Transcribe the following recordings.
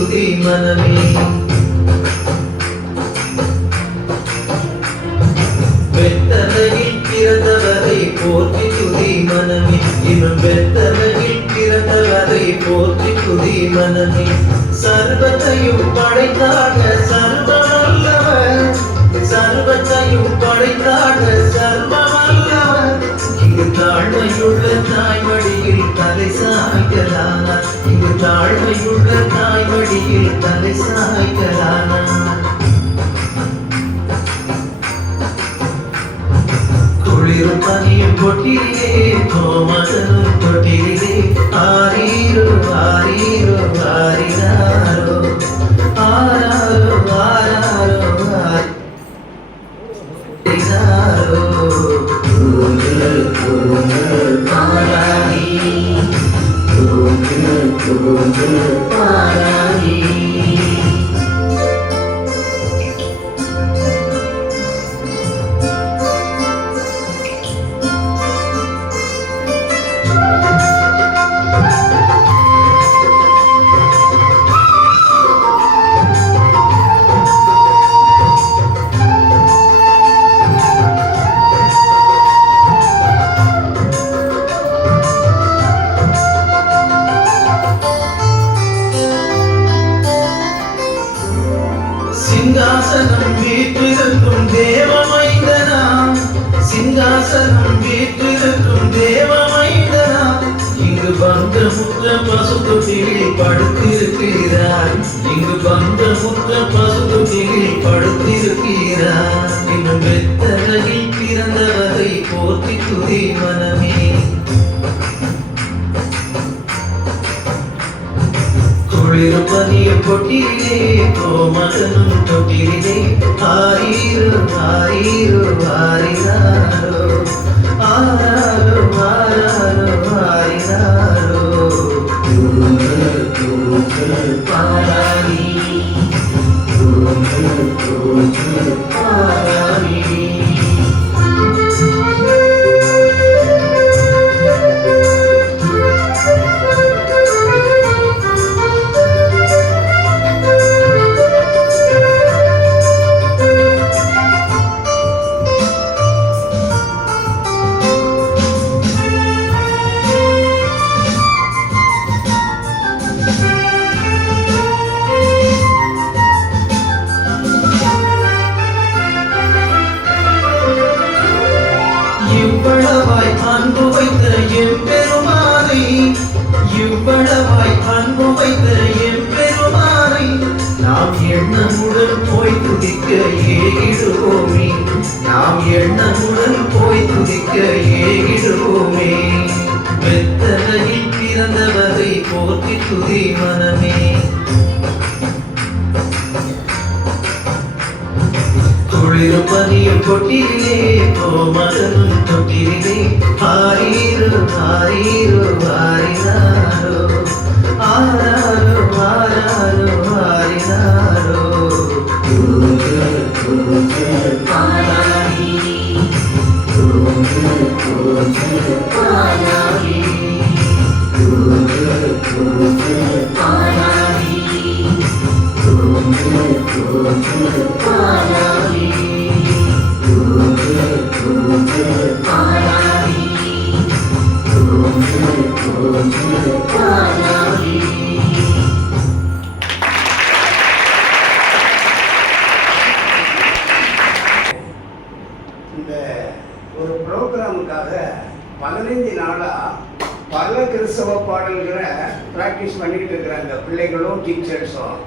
துதி மனமே. வெத்தலையில் பிறந்தவரை போற்றி துதி மனமே. இன்னும் வெத்தலையில் பிறந்தவரை போற்றி துதி மனமே. சர்வத்தையும் படைத்தாக சர்வ வல்லவர், சர்வத்தையும் படைத்தாக சர்வ வல்லவர். இங்கு தாழ்மையுள்ள தாய்மடியில் தலை சாய்க்கலானார். இங்கு தாழ்மையுள்ள தாய்மடியில் தலை சாய்க்கலானார். குளிரும் பனியும் கொட்டிலே கோமகனும் கொட்டிலே ஆரீரோ ஆரீரோ ஆரினாரோ ஆராரோ ஆராரோ ஆரினாரோ. தூங்கு தூங்கு பாராணி, தூங்கு தூங்கு பாராணி. சிங்காசனம் வீற்றிருக்கும் தேவமைந்தனா, சிங்காசனம் வீற்றிருக்கும் தேவமைந்தனா. இங்கு பந்தமுற்ற பசுத்தொட்டிலில் படுத்திருக்கிறார். இங்கு பந்தமுற்ற பசுத்தொட்டிலில் படுத்திருக்கிறார். இன்னும் வெத்தலையில் பிறந்தவரை போற்றி துதி மனமே. குளிரும் பனியும் கொட்டிலே கோமகனும் தொட்டிலே ஆரீரோ ஆரீரோ ஆரினாரோ ஆராரோ ஆராரோ ஆரினாரோ. தூங்கு தூங்கு பாராணி, தூங்கு தூங்கு பாராணி. இவ்வளவாய் அன்பு வைத்த எம்பெருமானை, இவ்வளவாய் அன்பு வைத்த எம்பெருமானை நாம் எண்ணமுடன் போய் துதிக்க ஏகிடுவோமே. நாம் எண்ணமுடன் போய் துதிக்க ஏகிடுவோமே. வெத்தலையில் பிறந்தவரை போற்றி துதி மனமே. குளிரும் பனியும் கொட்டிலே கோமகனும் தொட்டிலே ஆரீரோ ஆரீரோ ஆரினாரோ ஆராரோ ஆராரோ ஆரினாரோ. தூங்கு தூங்கு பாராணி, தூங்கு தூங்கு பாராணி, தூங்கு தூங்கு பாராணி, தூங்கு தூங்கு பாராணி, தூங்கு தூங்கு பாராணி, தூங்கு தூங்கு பாராணி. இந்த ஒரு ப்ரோக்ராமுக்காக 15 நாளா பல கிறிஸ்தவ பாடல்களை ப்ராக்டிஸ் பண்ணிக்கிட்டு இருக்கிறாங்க பிள்ளைகளும் டீச்சர்ஸும்.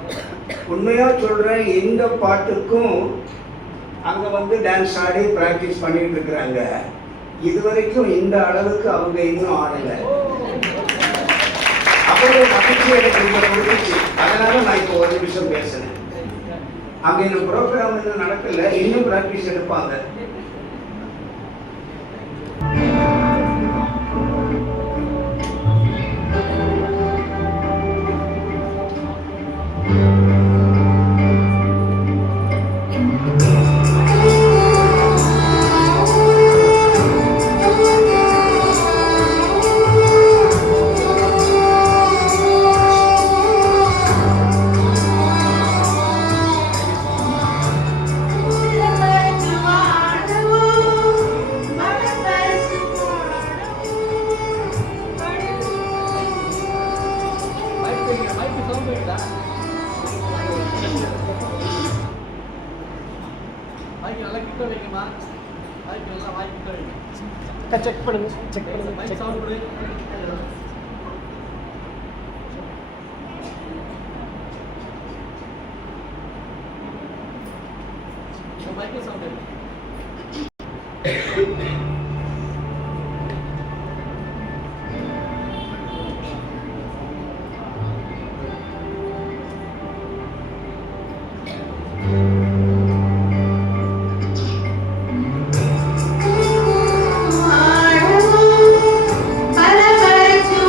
உண்மையாக சொல்கிறேன், இந்த பாட்டுக்கும் அங்கே டான்ஸ் ஆடி ப்ராக்டிஸ் பண்ணிகிட்டு இருக்கிறாங்க. இது வரைக்கும் இந்த அளவுக்கு அவங்க இன்னும் ஆடலை. அவ்வளோ மகிழ்ச்சி எனக்கு இங்கே கொடுத்துச்சு. அதனால் நான் இப்போ ஒரு நிமிஷம் பேசுனேன். அங்கே இந்த ப்ரோக்ராம் இன்னும் நடக்கலை, இன்னும் ப்ராக்டிஸ் எடுப்பாங்க. செக் பண்ணுங்க செக் பண்ணுங்க செக் பண்ணுங்க. பல பல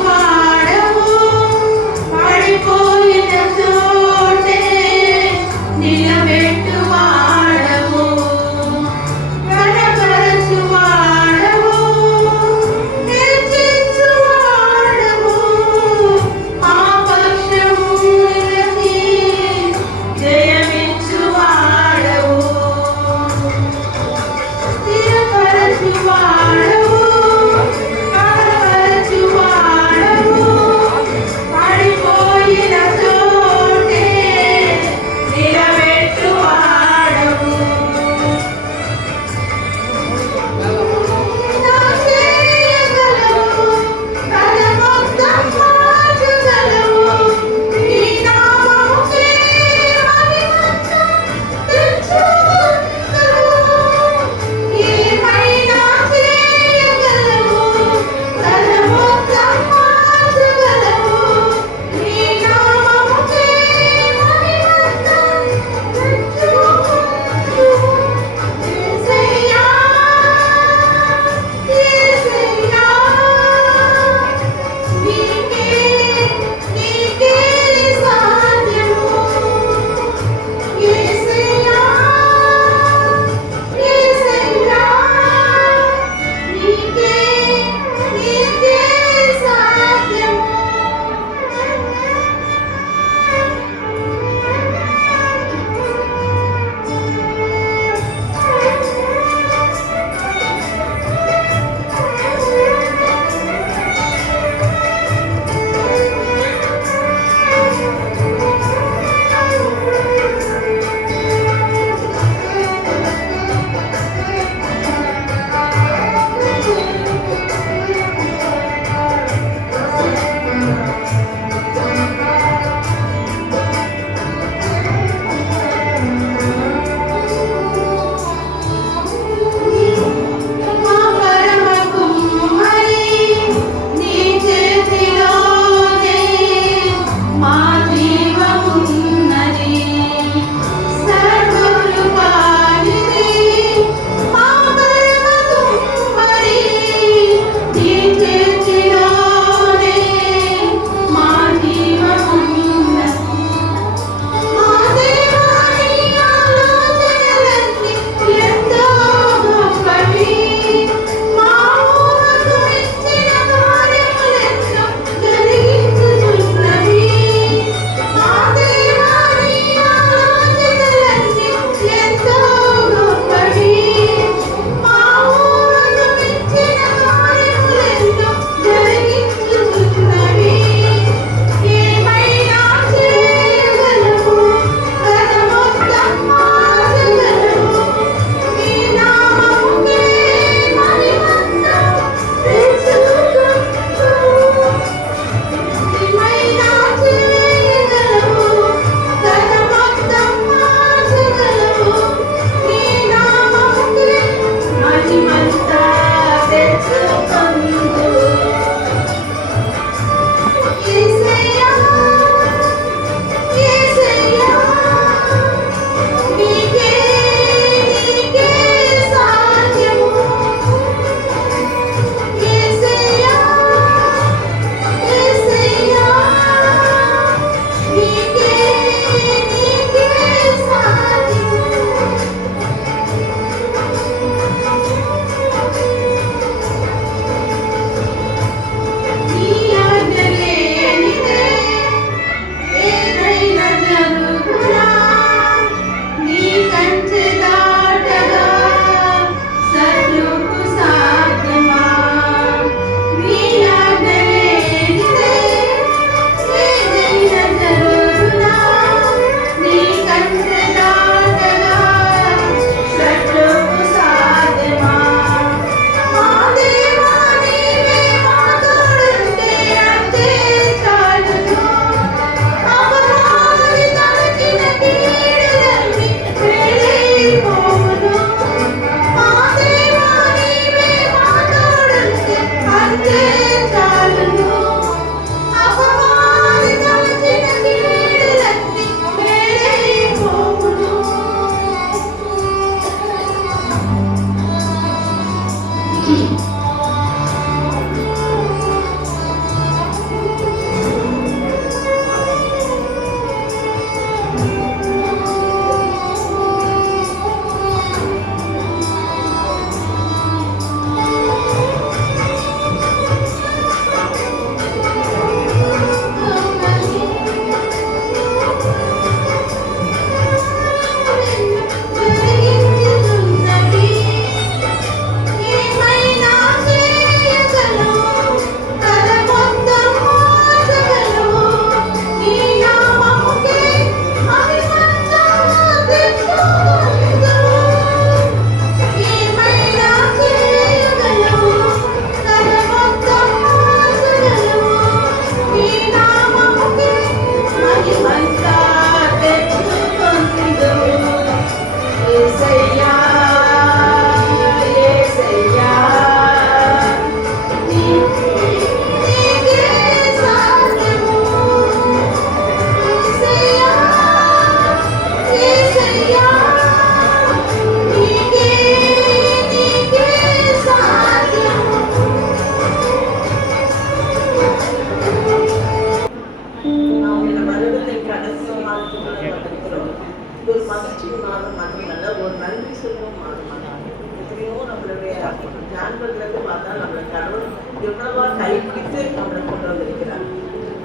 ஆண்களிலிருந்து பார்த்தா நம்மளை கடவுள் எவ்வளவா கைப்பிடித்து நம்மளை கொண்டு வந்திருக்கிறார்.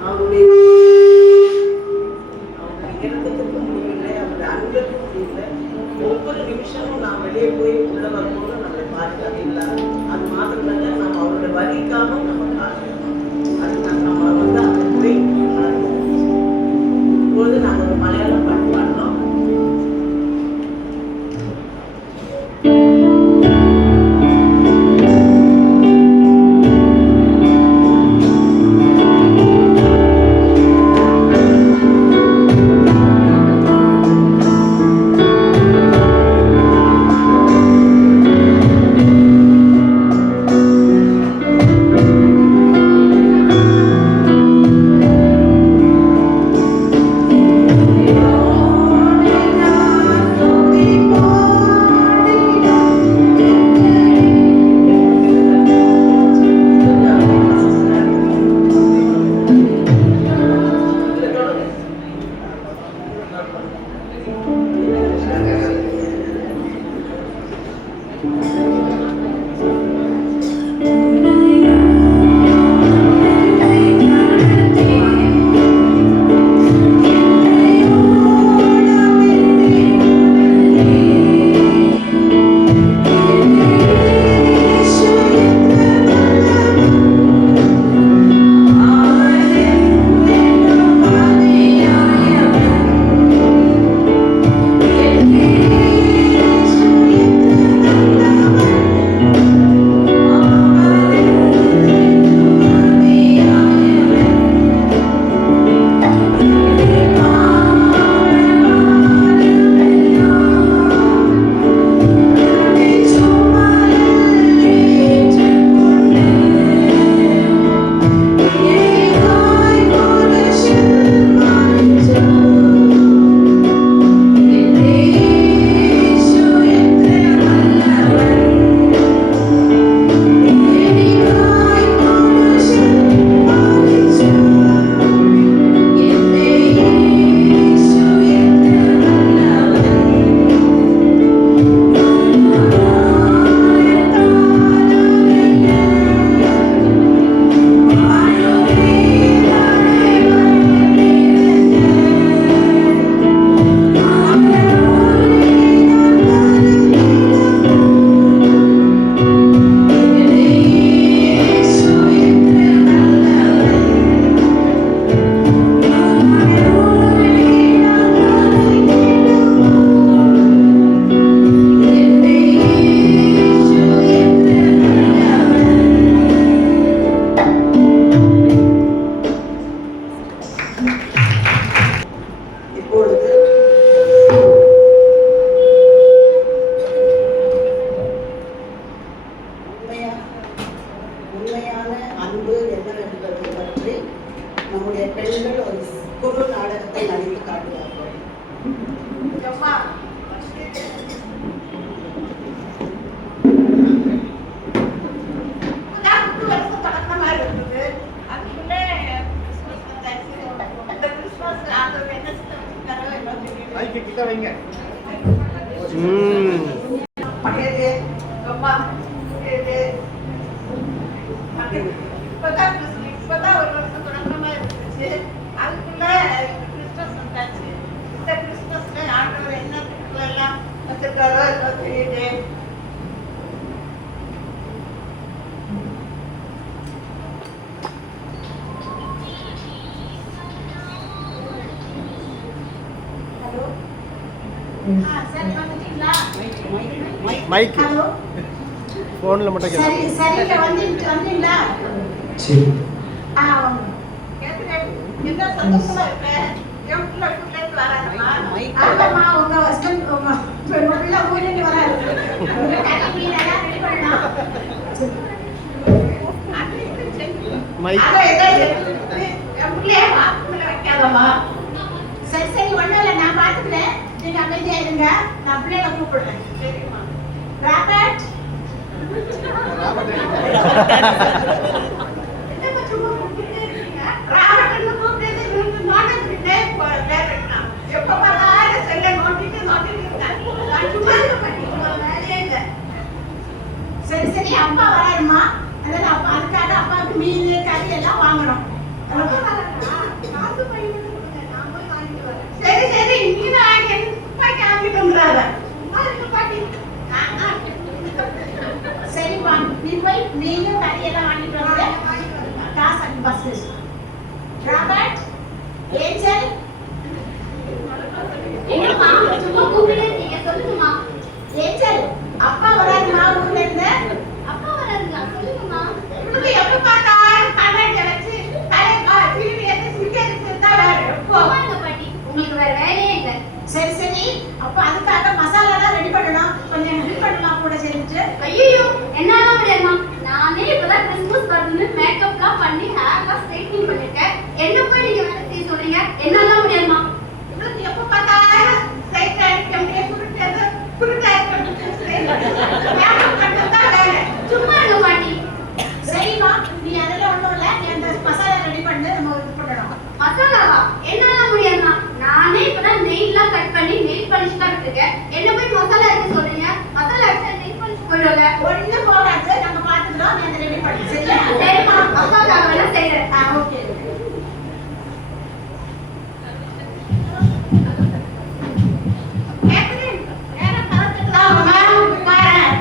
அவருடைய இறக்கத்துக்கு முடியவில்லை, அவருடைய அன்புக்கு முடியவில்லை. ஒவ்வொரு நிமிஷமும் நாம் வெளியே போய் உள்ள வரும்போது நம்மளை பாதுகாத்தீங்களா, அது மாத்திரமல்ல நம்ம அவருடைய வரிக்காமல் நம்ம காரணம் அதுதான் நம்ம வந்து அந்த போய் இப்போது நாங்கள் ஒரு மலையாளம் பாட்டு பாடுறோம். உண்மையான அன்பு என்னவென்பதை பற்றி நம்முடைய பெண்கள் ஒரு குழு நாடகத்தை நடித்து காட்டுவார்கள். இப்பதான் ஒரு வருஷம் தொடங்குற மாதிரி இருந்துச்சு. அதுக்குள்ள கிறிஸ்மஸ் வந்தாச்சு. இந்த கிறிஸ்மஸ்ல ஆண்டவர் என்ன திட்டம் எல்லாம் வச்சிருக்காரோ எல்லாம் தெரியுது. ஹலோ, சரி வந்துட்டீங்களா? மைக் ஹலோ, ஃபோனில் மட்டும் சரி சரிங்க, வந்தீங்களா? சரி. என்ன சந்தோஷமா இருக்கு. என் பிள்ளை வீட்டுலேருந்து வராங்கம்மா. ஆமாம்மா, உங்க ஹஸ்பண்ட் உங்க பிள்ளை ஊர்லேருந்து வராரு. மீனெல்லாம் ரெடி பண்ணலாம். மைக் என் பிள்ளைய பாத்ரூம்ல வைக்காதம்மா. சரி சரி, ஒன்றும் இல்லை, நான் பார்த்துக்கிறேன். நீங்க அமைதியா இருங்க, நான் பிள்ளைய கூப்பிடுறேன். சரிம்மா. ராபர்ட், சரி சரி, அம்மா மீன் கறி எல்லாம் வாங்கணும். சரி சரி மீன் வாங்கி வாங்கிட்டு வந்துடாத. சரிப்பா, நீ போய் மீன் கறி எல்லாம் வாங்கிட்டு வந்து காசு அனுப்பி பஸ். ராபர்ட், ஏஞ்சல், என்னம்மா சும்மா கூப்பிட்டே இருக்கீங்க, சொல்லுங்கம்மா. ஏஞ்சல், அப்பா வராதுமா ஊர்ல இருந்து. அப்பா வராதுங்களா? சொல்லுங்கம்மா. உங்களுக்கு எப்ப பார்த்தாலும் கண்ணாடி வச்சு தலைப்பா திரும்பி எடுத்து சிரிக்கிறது தான் வேற. போவாங்க பாட்டி, உங்களுக்கு வேற வேலையே இல்லை. சரி சரி, அப்ப அதுக்காக மசாலாலாம் ரெடி பண்ணணும். கொஞ்சம் ஹெல்ப் பண்ணுமா கூட சேர்ந்துட்டு? ஐயோ, என்னால முடியாதுமா. நானே இப்பதான் கிறிஸ்மஸ் வருதுன்னு மேக்கப்லாம் பண்ணி ஹேர்லாம் ஸ்ட்ரைட்னிங் பண்ணிருக்கேன். என்ன போய் நீங்க வேலை செய்ய சொல்றீங்க? என்னால முடியாதுமா. உங்களுக்கு எப்ப பார்த்தாலும் சைக்கிள் அடிக்க முடியாது, குருட்டது குருட்டா சும்மா இருங்க பாட்டி. சரிம்மா, நீ அதெல்லாம் ஒண்ணும் இல்ல. நீ அந்த மசாலா ரெடி பண்ணு, நம்ம இது பண்ணணும். மசாலாவா? என்னால முடியாதுமா. நானே இப்பதான் நெயில்லாம் கட் பண்ணி நெயில் பாலிஷ்லாம் இருக்கேன். என்ன போய் மசாலா எடுக்க சொல்றீங்க? மசாலா அடிச்சா நெயில் பாலிஷ் போயிடும்ல. ஒண்ணு போகாது, நம்ம பாத்துக்கிறோம். நீ அதை ரெடி பண்ணு. சரியா? சரிம்மா, அப்பாவுக்காக வேணா செய்யறேன். ஓகே. கேத்ரின், நேரா கலந்துக்கலாம். மேம், உட்காரேன்.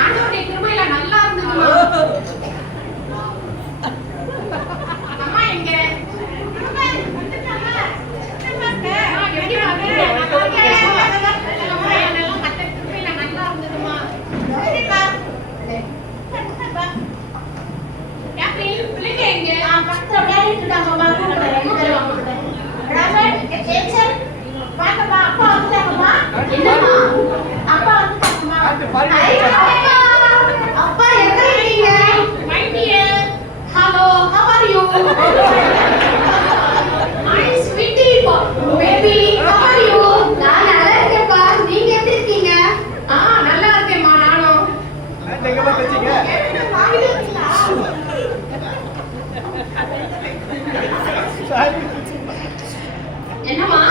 ஆண்டவருடைய கிருபையில நல்லா இருந்ததுமா. அம்மா எங்க? அப்பா எங்க இருக்கீங்க? Hello, how are you? My sweetie baby, how are you? நான் நல்லா இருக்கேன்ப்பா. நீங்க எப்படி இருக்கீங்க? நல்லா இருக்கேன்மா நானும். எங்க போய் வச்சீங்க? என்னம்மா?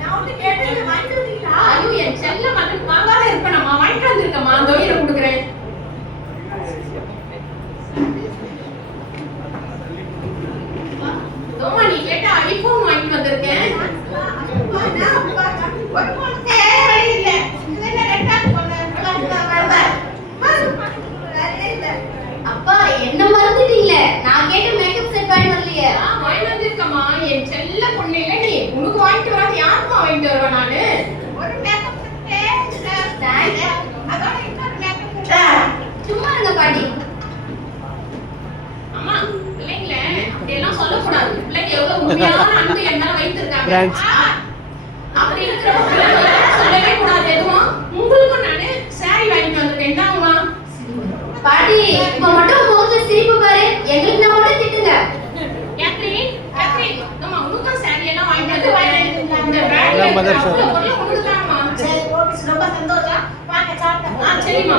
நான் வந்து கேட்டது வாங்கிட்டு வந்தீங்களா? ஐயோ, என் செல்ல மகன் வாங்காத இருப்பேனம்மா. வாங்கிட்டு வந்திருக்கேம்மா. தொழில கொடுக்குறேன். தோமா, நீ கேட்ட ஐபோன் வாங்கிட்டு வந்திருக்கேன். அப்பா, என்ன மறந்துட்டீங்கள? நான் கேட்ட மேக்கப் செட் வாங்கி வரலையே. வாங்கிட்டு வந்திருக்கம்மா. என் செல்ல பொண்ணு இல்ல நீ. உனக்கு வாங்கிட்டு வராது யாருமா வாங்கிட்டு வருவா நானு? ஒரு மேக்கப் அதோட இன்னொரு மேக்கப் சும்மா இருங்க பாட்டி. அம்மா, பிள்ளைங்கள அப்படியெல்லாம் சொல்லக்கூடாது. பிள்ளைங்க எவ்வளவு உண்மையான அன்பு என் மேல வைத்திருக்காங்க. Friends. அப்படி இருக்கிறவங்க சொல்லவே கூடாது எதுவும். உங்களுக்கும் நானு saree வாங்கிட்டு வந்திருக்கேன். இந்தாங்கம்மா. பாட்டி, இப்ப மட்டும் முகத்துல சிரிப்பு பாரு. எங்களுக்கு நான் மட்டும் திட்டுங்க. கேத்ரின், அம்மா உனக்கும் saree எல்லாம் வாங்கிட்டு வந்திருக்கேன். இந்த பேக்ல அவ்வளவு பொருள் உங்களுக்கு தான்மா. சரி, ஓகே, ரொம்ப சந்தோஷம். வாங்க சாப்பிட்டோம். சரிம்மா.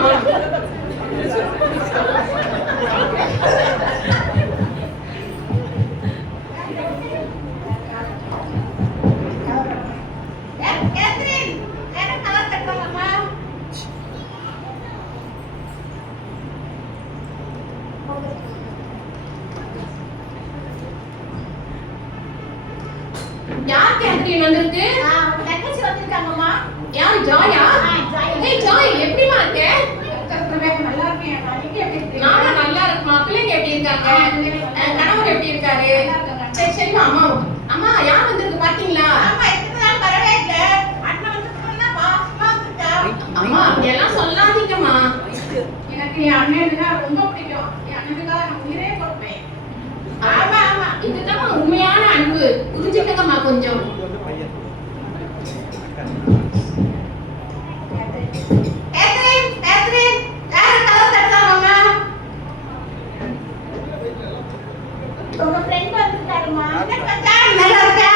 கேத்ரின், நேரா கலர் கட்டலாமா? யார் கேத்ரின் வந்திருக்கு? தங்கச்சி வந்திருக்காங்கம்மா. யார்? ஜாயா? ஜாய். ஏய் ஜாய், எப்படிமா இருக்க? நல்லா இருக்கேன். நீங்க எப்படி இருக்கீங்க? நானும் நல்லா இருக்குமா. பிள்ளைங்க எப்படி இருக்காங்க? கணவர் எப்படி இருக்காரு? சரி சரிம்மா. அம்மா அம்மா யார் வந்திருக்கு பாத்தீங்களா? ஆமா, இதுக்கு தான் வரவே இல்லை. அண்ணன் வந்து சொன்னா பாசமா வந்துட்டா. அம்மா அப்படியெல்லாம் சொல்லாதீங்கம்மா. எனக்கு என் அண்ணனுக்கு ரொம்ப பிடிக்கும். என் அண்ணனுக்காக நான் உயிரே கொடுப்பேன். ஆமா ஆமா, இதுதான் உண்மையான அன்பு. புரிஞ்சுக்கங்கம்மா கொஞ்சம். கேத்ரின், கேத்ரின், யாரு கலர் கட்டலாமா? உங்க ஃப்ரெண்ட் வந்திருக்காருமா. நல்லா இருக்கா?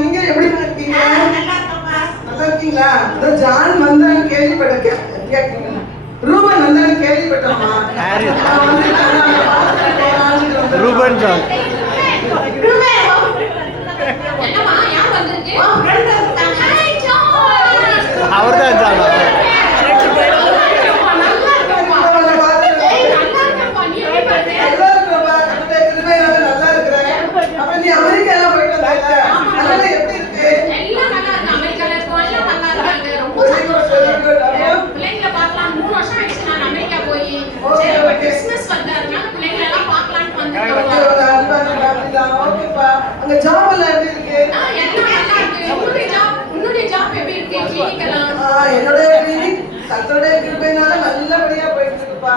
நீங்க எப்படி இருக்கீங்க? நல்லா இருக்கோம்மா. நல்லா இருக்கீங்களா? இந்த ஜான் வந்தான்னு கேள்விப்பட்டேன். ரூபன் வந்தான்னு கேள்விப்பட்டோம்மா. யாரு? நான் வந்து பார்த்துட்டு போறான்னு ரூபன் ஜான். என்னம்மா யார் வந்திருக்கு? உன் friend இருக்காங்க. Hi, John. அவர்தான் ஜானா? அப்பா, நல்லா இருக்கேன்ப்பா. ஏய், நல்லா இருக்கேன்ப்பா. நீ எப்படி பாரு? நல்லா இருக்கிறப்பா, கர்த்தருடைய கிருபையினால நல்லா இருக்கிறேன். அப்புறம் நீ அமெரிக்கா எல்லாம் போயிட்டு வந்தாங்க. அதெல்லாம் எப்படி இருக்கு? எல்லாம் நல்லா இருக்கு. அமெரிக்கால இருக்கோம். எல்லாம் நல்லா இருக்காங்க. ரொம்ப Very good, சந்தோஷம். very good. அப்புறம் பிள்ளைங்களை பார்க்கலாம். 3 வருஷம் ஆயிடுச்சு நான் அமெரிக்கா போய். சரி, இப்ப கிறிஸ்மஸ் வந்ததுனால பிள்ளைங்களை எல்லாம் பார்க்கலாம்னு வந்திருக்கோம். ஒரு அன்பான family தான். ஓகேப்பா. அங்க job எல்லாம் எப்படி இருக்கு? எல்லாம் நல்லா இருக்கு. உன்னுடைய ஜாப் எப்படி இருக்கு? கிளினிக் எல்லாம் என்னுடைய clinic கர்த்தருடைய கிருபையினால நல்லபடியா போயிட்டு இருக்குப்பா.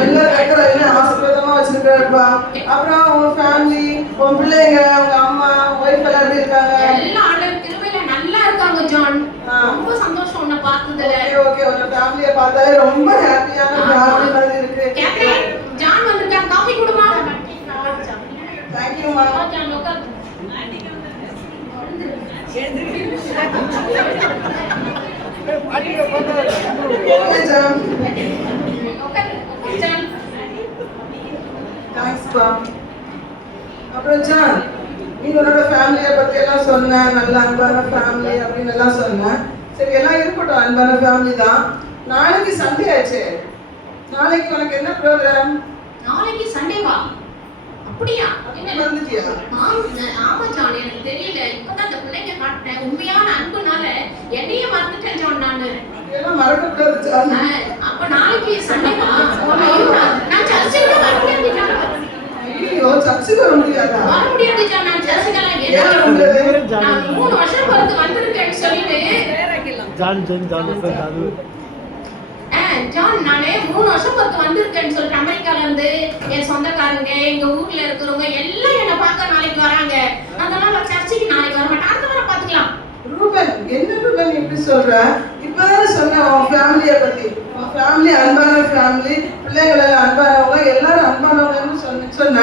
நல்லா கர்த்தர் என்ன ஆசீர்வாதமா வச்சிருக்காருப்பா. அப்புறம் உன் ஃபேமிலி, உன் பிள்ளைங்க, உங்க அம்மா, ஒய்ஃப் எல்லாம் எப்படி இருக்காங்க? எல்லாம் ஆண்டவர் கிருபையில நல்லா இருக்காங்க ஜான். ரொம்ப சந்தோஷம் உன்னை பார்த்ததுல. ஓகே உங்க ஃபேமிலியை பார்த்தாலே ரொம்ப ஹாப்பியான ஃபேமிலி மாதிரி இருக்கு. கேட்கிறேன். ஜான் வந்திருக்கான். காஃபி குடுமா. தேங்க்யூமா. ஜான் உட்கார். Okay John. உட்கார் ஜான். தேங்க்ஸ்ப்பா. அப்புறம் ஜான், நீ உன்னோட ஃபேமிலியை பத்தி எல்லாம் சொன்ன, நல்ல அன்பான ஃபேமிலி அப்படின்னு எல்லாம் சொன்ன. சரி எல்லாம் இருக்கட்டும், அன்பான ஃபேமிலி தான். நாளைக்கு சண்டே ஆச்சு. நாளைக்கு உனக்கு என்ன ப்ரோக்ராம்? நாளைக்கு சண்டேவா? அப்படியா? வந்துட்டியா? ஆமா ஜான், எனக்கு தெரியல. இப்பதான் அந்த பிள்ளைங்க காட்டினேன். உண்மையான அன்புனால என்னையே மறந்துட்டேன் ஜான் நானு. இதெல்லாம் மறக்கக்கூடாது ஜான். அப்ப நாளைக்கு சண்டேவா? நான் சர்ச்சுக்கு வர முடியாது ஜான். ஐயோ, சர்ச்சுக்கு வர முடியாதா? வர முடியாது ஜான். நான் சர்ச்சுக்கெல்லாம் ஏன் வர முடியாது? நான் 3 வருஷம் பிறகு வந்திருக்கேன்னு சொல்லிட்டு ஜான் ஃப்ரெண்ட் அது. ஜான் நானே 3 வருஷம் பிறகு வந்திருக்கேன்னு சொல்லிட்டு அமெரிக்கால இருந்து என் சொந்தக்காரங்க எங்க ஊர்ல இருக்கிறவங்க எல்லாம் என்ன பார்க்க நாளைக்கு வராங்க. அதனால நான் சர்ச்சுக்கு நாளைக்கு வர மாட்டேன். அடுத்த வாரம் பாத்துக்கலாம். ரூபன், என்ன ரூபன் இப்படி சொல்ற? இப்பதானே சொன்ன உன் ஃபேமிலியை பத்தி. உன் ஃபேமிலி அன்பான ஃபேமிலி, பிள்ளைகள் எல்லாம் அன்பானவங்க, எல்லாரும் அன்பானவங்கன்னு சொன்ன.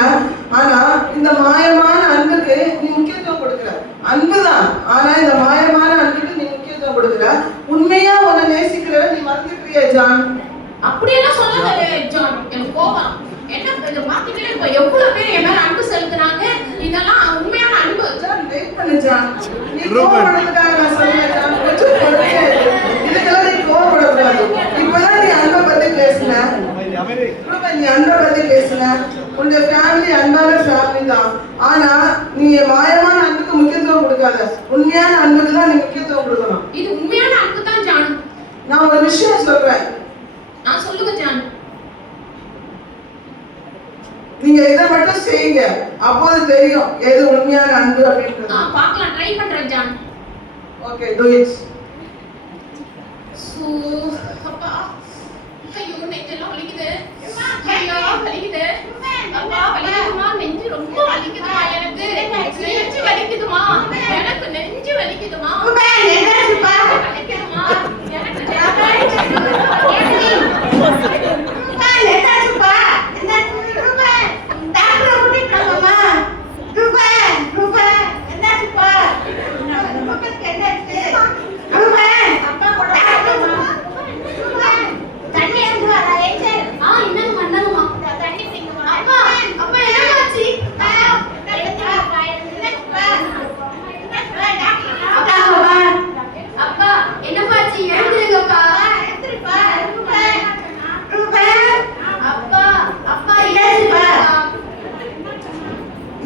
ஆனா இந்த மாயமான அன்புக்கு நீ முக்கியத்துவம் கொடுக்குற. அன்புதான், ஆனா இந்த மாயமான அன்புக்கு நீ முக்கியத்துவம் கொடுக்குற. உண்மையா உன்னை நேசிக்கிறவ நீ மறந்துக்கிறியா ஜான்? அப்படியெல்லாம் சொல்லாத ஜான். எனக்கு கோபம். என்ன இதை மாத்திக்கிட்டே இருப்போம். எவ்வளவு பேர் என் மேல அன்பு செலுத்துனாங்க. இதெல்லாம் உண்மையான அன்பு. ஜான், வெயிட் பண்ணு ஜான். நீ கோபப்படுறதுக்காக நான் சொல்றேன் ஜான். கொஞ்சம் பொறுமையா இரு. இதுக்கெல்லாம் நீ கோபப்படக்கூடாது. இப்பதான் நீ அன்பை பத்தி பேசுன. ரூபன், நீ அன்பை பத்தி பேசுன. உன்னுடைய ஃபேமிலி அன்பான ஃபேமிலி தான். ஆனா நீ மாயமான அன்புக்கு முக்கியத்துவம் கொடுக்காத. உண்மையான அன்புக்கு தான் நீ முக்கியத்துவம் கொடுக்கணும். இது உண்மையான அன்பு தான் ஜான். நான் ஒரு விஷயம் சொல்றேன். நான் சொல்லுங்க ஜான். நீங்க இதை மட்டும் செய்யுங்க. அப்போது தெரியும் எது உண்மையான அன்பு அப்படின்றது. பார்க்கலாம். ட்ரை பண்றேன் John. Okay, do it. So அப்பா, ஐயோ நெஞ்செல்லாம் வலிக்குது. ஐயோ வலிக்குது. அப்பா வலிக்குதுமா. நெஞ்சு ரொம்ப வலிக்குதுமா. எனக்கு நெஞ்சு வலிக்குதுமா. எனக்கு நெஞ்சு வலிக்குதுமா. என்னாச்சுப்பா? வலிக்குதுமா. எனக்கு என்னாச்சுப்பா? ரூபன், டாக்டரை கூட்டிட்டு வாங்கம்மா. ரூபன், என்னாச்சுப்பா? ரூபனுக்கு என்னாச்சு? ரூபன், அப்பா கூட ரூபன், தண்ணி எடுத்து வரா. என்னங்க பண்ணணுமா? தண்ணி குடிக்கணுமா? அப்பா அப்பா என்னாச்சு? அப்பா என்னப்பாச்சு? எழுந்துருங்கப்பா. அப்பா அப்பா எழுந்துருப்பா.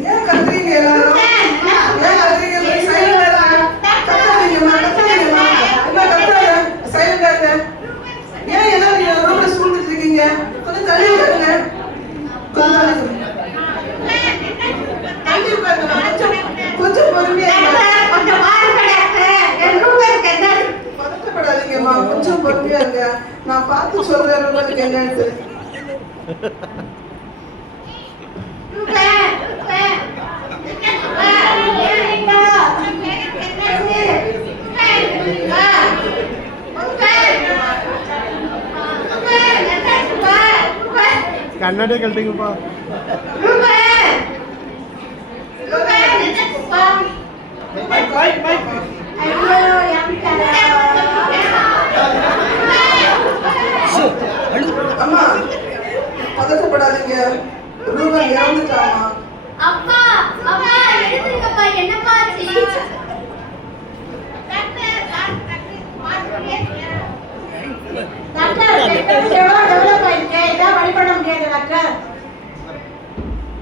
ஏன் கத்துறீங்க எல்லாரும்? ஏன் கத்துறீங்க? சைலண்டா இருங்க. கத்தாதீங்கம்மா, கத்தாதீங்கம்மா. என்ன கத்தாத? சைலண்டா இருங்க. ஏன் எல்லாரும் நீங்க ரூம்ல சூழ்ந்துட்டு இருக்கீங்க? கொஞ்சம் தள்ளி உட்காருங்க. தள்ளி உட்காருங்க. கொஞ்சம் பொறுமையா இருங்க. பதட்டப்படாதீங்கம்மா, கொஞ்சம் பொறுமையா இருங்க. நான் பார்த்து சொல்றேன் ரூபாய்க்கு என்னன்னு. கண்ணாடியே கழட்டுங்கப்பா. அம்மா, பதட்டப்படாதீங்க. ரூபன் இறந்துட்டாமா. அப்பா அப்பா எழுந்துருங்கப்பா, என்னப்பா ஆச்சு?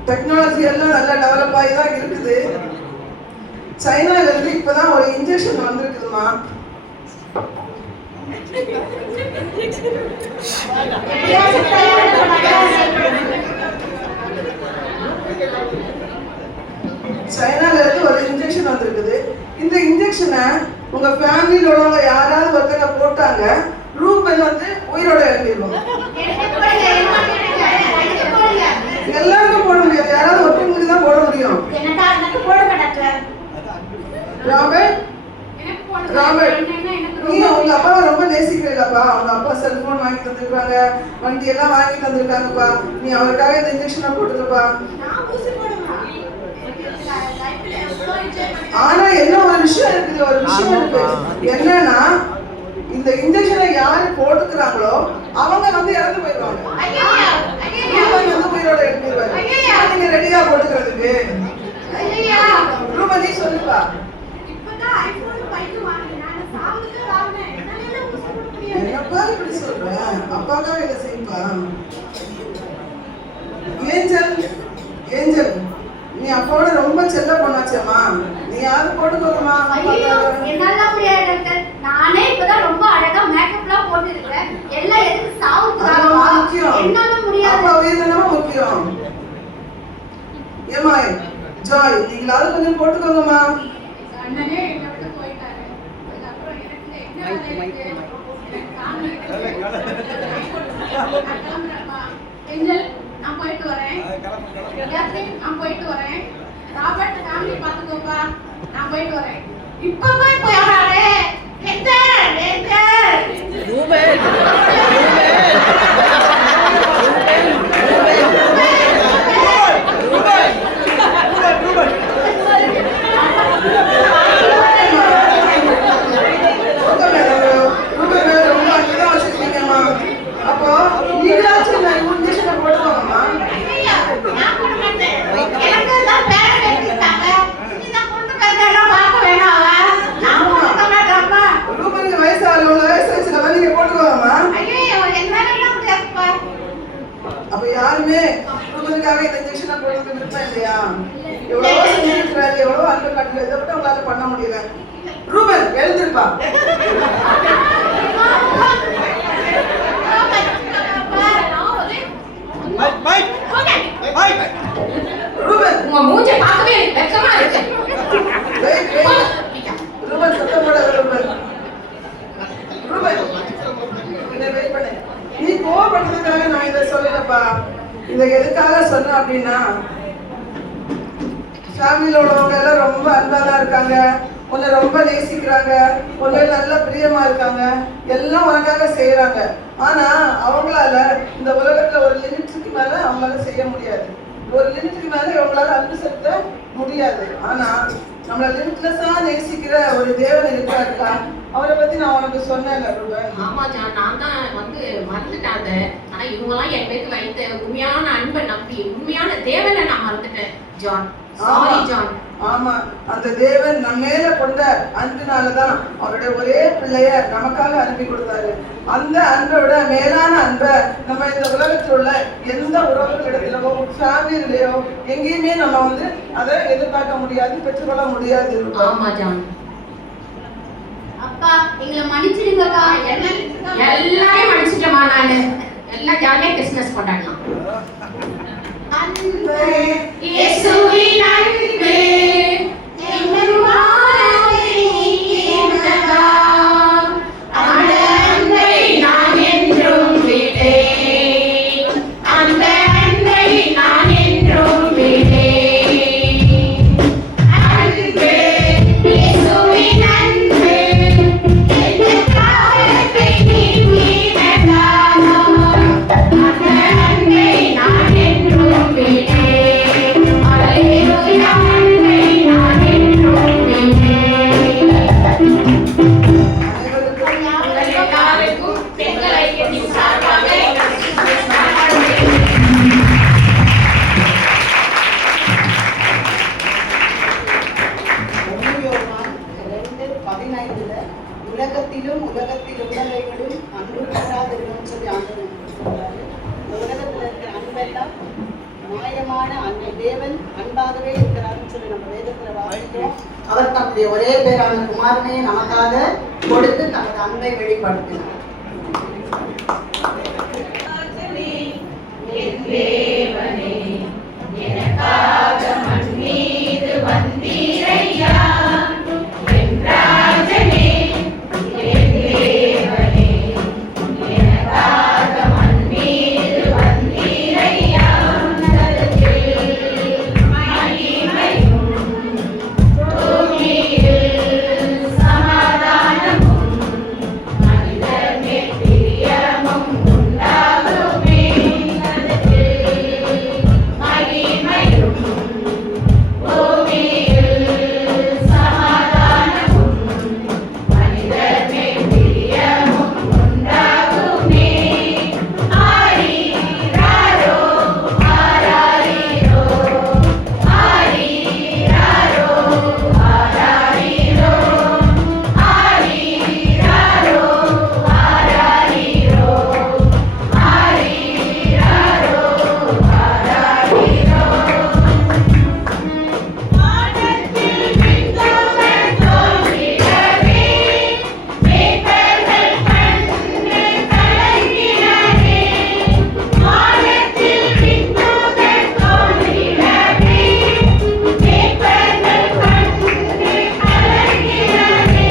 டெக்னாலஜி எல்லாம் நல்லா டெவலப் ஆகி தான் இருக்குது. சைனால இருந்து இப்பதான் ஒரு இன்ஜெக்ஷன் வந்திருக்குதுமா. சைனால இருந்து ஒரு இன்ஜெக்ஷன் வந்திருக்குது. இந்த இன்ஜெக்ஷனை உங்க ஃபேமிலியில உள்ளவங்க யாராவது ஒருத்தங்க போட்டாங்க, ரூபன் வந்து உயிரோட எழுந்திருவோம். எல்லாருக்கும் போட முடியாது, யாராவது ஒருத்தவங்களுக்கு தான் போட முடியும். ராபர்ட், ராபர்ட், நீ உங்க அப்பாவை ரொம்ப நேசிக்கிறீங்கப்பா. அவங்க அப்பா செல்போன் வாங்கி தந்திருக்காங்க, வண்டி எல்லாம் வாங்கி தந்திருக்காங்கப்பா. நீ அவருக்காக இந்த இன்ஜெக்ஷனை போட்டுருப்பா. ஆனா என்ன ஒரு விஷயம் இருக்குது, ஒரு விஷயம் இருக்கு. என்னன்னா இந்த இன்ஜெக்ஷனை யாரு போட்டுக்கிறாங்களோ அவங்க வந்து இறந்து போயிடுவாங்க. வந்து உயிரோட எடுத்துருவாரு. நீங்க ரெடியா போட்டுக்கிறதுக்கு ரூபா நீ சொல்லுப்பா. என்னப்பா இப்படி சொல்ற? அப்பாக்காக இதை செய்ப்பா. ஏஞ்சல், ஏஞ்சல், நீ அப்பாவோட ரொம்ப செல்ல பொண்ணாச்சேம்மா, நீ யாரு போட்டுக்கோமா? என்னால முடியாது டாக்டர், நானே இப்பதான் ரொம்ப அழகா மேக்கப்லாம் போட்டு இருக்கேன். எல்லாம் எதுக்கு சாவுறதுக்காகவா? என்னால முடியாது. அப்பா உயிர்தானமா முக்கியம். ஏமா ஜாய், நீங்களாவது கொஞ்சம் போட்டுக்கோங்கம்மா. அண்ணனே என்னை விட்டு போயிட்டாரு. அதுக்கப்புறம் எனக்கு என்ன வேலை இருக்கு? எனக்கு காமெடி ஏஞ்சல், நான் போயிட்டு வரேன். யாஸ்மின், நான் போயிட்டு வரேன். ராபர்ட், ஃபேமிலி பார்த்துக்கோப்பா, நான் போயிட்டு வரேன். இப்ப போய் போயிடாதே. அப்போ நீங்களாச்சும் இந்த இன்ஜெக்ஷனை போட்டுக்கோங்கம்மா. ரூபனுக்கு வயசாகல, வயசாச்சுல நீங்க போட்டுக்கோங்கம்மா. அப்ப யாருமே ரூபனுக்காக இந்த இன்ஜெக்ஷனை போடுறதுக்கு விருப்பம் இல்லையா? எவ்வளவோ செஞ்சிருக்கிறாரு, எவ்வளவோ அன்பு காட்டுல, இதை விட்டு உங்களால பண்ண முடியல. ரூபன் எழுந்திருப்பா. ரூபன், உங்க மூஞ்சை பார்க்கவே எனக்கு வெக்கமா இருக்கு. ரூபன் சத்தம் போடாத. ரூபன், ரூபன், கொஞ்சம் வெயிட் பண்ணு. நீ கோவப்பட்டதுக்காக நான் இதை சொல்லலப்பா. இதை எதுக்காக சொன்ன அப்படின்னா, ஃபேமிலியில உள்ளவங்க எல்லாம் ரொம்ப அன்பா தான் இருக்காங்க, உன்னை ரொம்ப நேசிக்கிறாங்க, உன்னை நல்ல பிரியமா இருக்காங்க, எல்லாம் உனக்காக செய்யறாங்க. ஆனா அவங்களால இந்த உலகத்துல ஒரு லிமிட்டுக்கு மேல அவங்களால செய்ய முடியாது. ஒரு லிமிட்டுக்கு மேல இவங்களால அன்பு செலுத்த முடியாது. ஆனா நம்மள லிமிட்லெஸ்ஸா நேசிக்கிற ஒரு தேவன் இருக்காருக்கா, அவரை பத்தி நான் உனக்கு சொன்னேன். ஆமா ஜான், நான் தான் வந்து மறந்துட்டாங்க. ஆனா இவங்கெல்லாம் என் பேருக்கு வைத்த உண்மையான அன்பை நம்பி உண்மையான தேவனை நான் மறந்துட்டேன் ஜான். Sorry John. ஆமா, அந்த தேவன் நம்ம மேல கொண்ட அன்பினாலதான் அவருடைய ஒரே பிள்ளைய நமக்காக அனுப்பி கொடுத்தாரு. அந்த அன்போட மேலான அன்பை நம்ம இந்த உலகத்தில் உள்ள எந்த உறவுகளிடத்திலோ ஃபேமிலியிலயோ எங்கேயுமே நம்ம வந்து அதை எதிர்பார்க்க முடியாது, பெற்றுக்கொள்ள முடியாது. ஆமா ஜான். அப்பா எங்களை மன்னிச்சிடுங்கப்பா. எல்லாரையும் மன்னிச்சிட்டேமா நானு. எல்லாம் ஜாலியா கிறிஸ்மஸ் கொண்டாடலாம். அன்பே இயேசுவின் அன்பே எங்கள் வாழ்வை நீக்கினதாம். அந்த அன்பை நான் என்றும் விட்டேன். அந்த அன்பை நான் என்றும் விட்டேன். அன்பே இயேசுவின் அன்பே எங்கள் வாழ்வை நீக்கினதாம். அந்த அன்பை நான் என்றும் விட்டேன். மாயமான அன்னை தேவன் அன்பாகவே இருக்கிறாருன்னு சொல்லி நம்ம வேதத்துல வாசிக்கிறோம். அவர் தம்முடைய ஒரே பேரான குமாரனை நமக்காக கொடுத்து தமது அன்பை வெளிப்படுத்தினார். எனக்காக மண் மீது வந்தீரையா என் ராஜனே என் தேவனே எனக்காக மண் மீது வந்தீரையா மகிமையும் பூமியில் சமாதானமும் மனிதர் மேல் பிரியமும் உண்டாகுமே மகிமையும் பூமியில் சமாதானமும் மனிதர் மேல் பிரியமும் உண்டாகுமே ஆரீராரோ ஆராரீரோ ஆரீராரோ ஆராரீரோ ஆரீராரோ ஆராரீரோ ஆரீராரோ ஆராரீரோ வானத்தில் விண்தூதர் தோன்றிடவே மேய்ப்பர்கள் கண்டு கலங்கிடவே வானத்தில் விண்தூதர் தோன்றிடவே மேய்ப்பர்கள் கண்டு கலங்கிடவே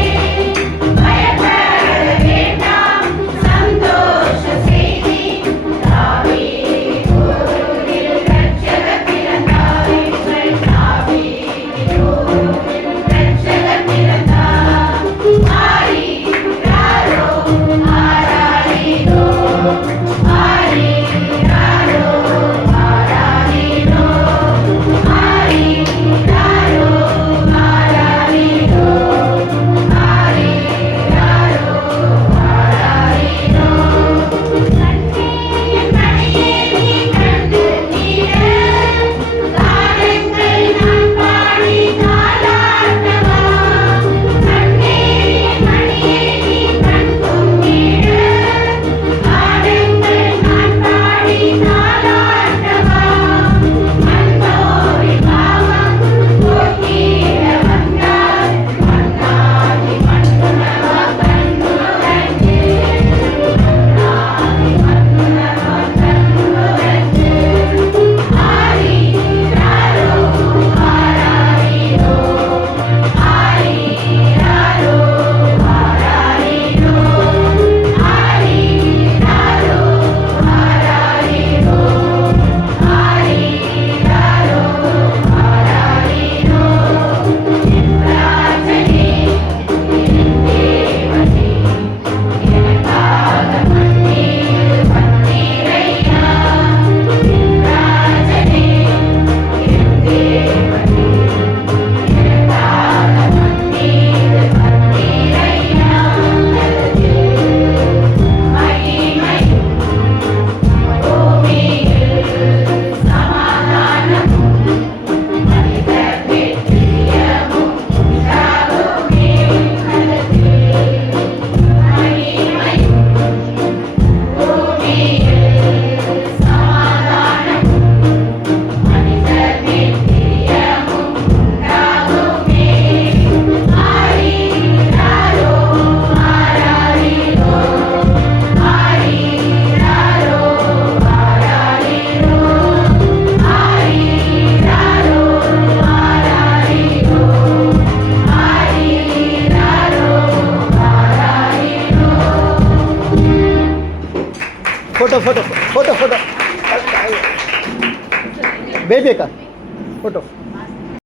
பயப்பட வேண்டாம் சந்தோஷ செய்தி தாவீது ஊரில் ரட்சகர் பிறந்தார் எங்கள் தாவீது ஊரில் ரட்சகர் பிறந்தார் ஆரீராரோ ஆராரீரோ ஆரீராரோ ஆராரீரோ ஆரீராரோ ஆராரீரோ ஆரீராரோ ஆராரீரோ கண்ணீர் மணியே நீ கண்டு நீர காலங்கள் நான் பாடி தாளாட்டவா கண்ணீர் மணியே நீ கண்டு நீர காலங்கள் நான் பாடி தாளாட்டவா மன்னோரின் பாவம் போக்கிட வந்தார் மன்னாதி மன்னுனவா கண்ணுரங்கு மன்னாதி மன்னுனவா கண்ணுரங்கு ஆரீராரோ ஆராரீரோ ஆரீராரோ ஆராரீரோ ஆரீராரோ ஆராரீரோ ஆரீராரோ ஆராரீரோ என் ராஜனே என் தேவனே எனக்காக மண் மீது வந்தீரையா என் ராஜனே என் தேவனே எனக்காக மண் மீது வந்தீரையா மகிமையும் பூமியில் சமாதானமும் மனிதர் மேல் பிரியமும் உண்டாகுமே மகிமையும் பூமியில் சமாதானமும் மனிதர் மேல் பிரியமும் உண்டாகுமே ஆரீராரோ ஆராரீரோ ஆரீராரோ ஆராரீரோ ஆரீராரோ ஆராரீரோ ஆரீராரோ ஆராரீரோ photo photo photo photo baby का फोटो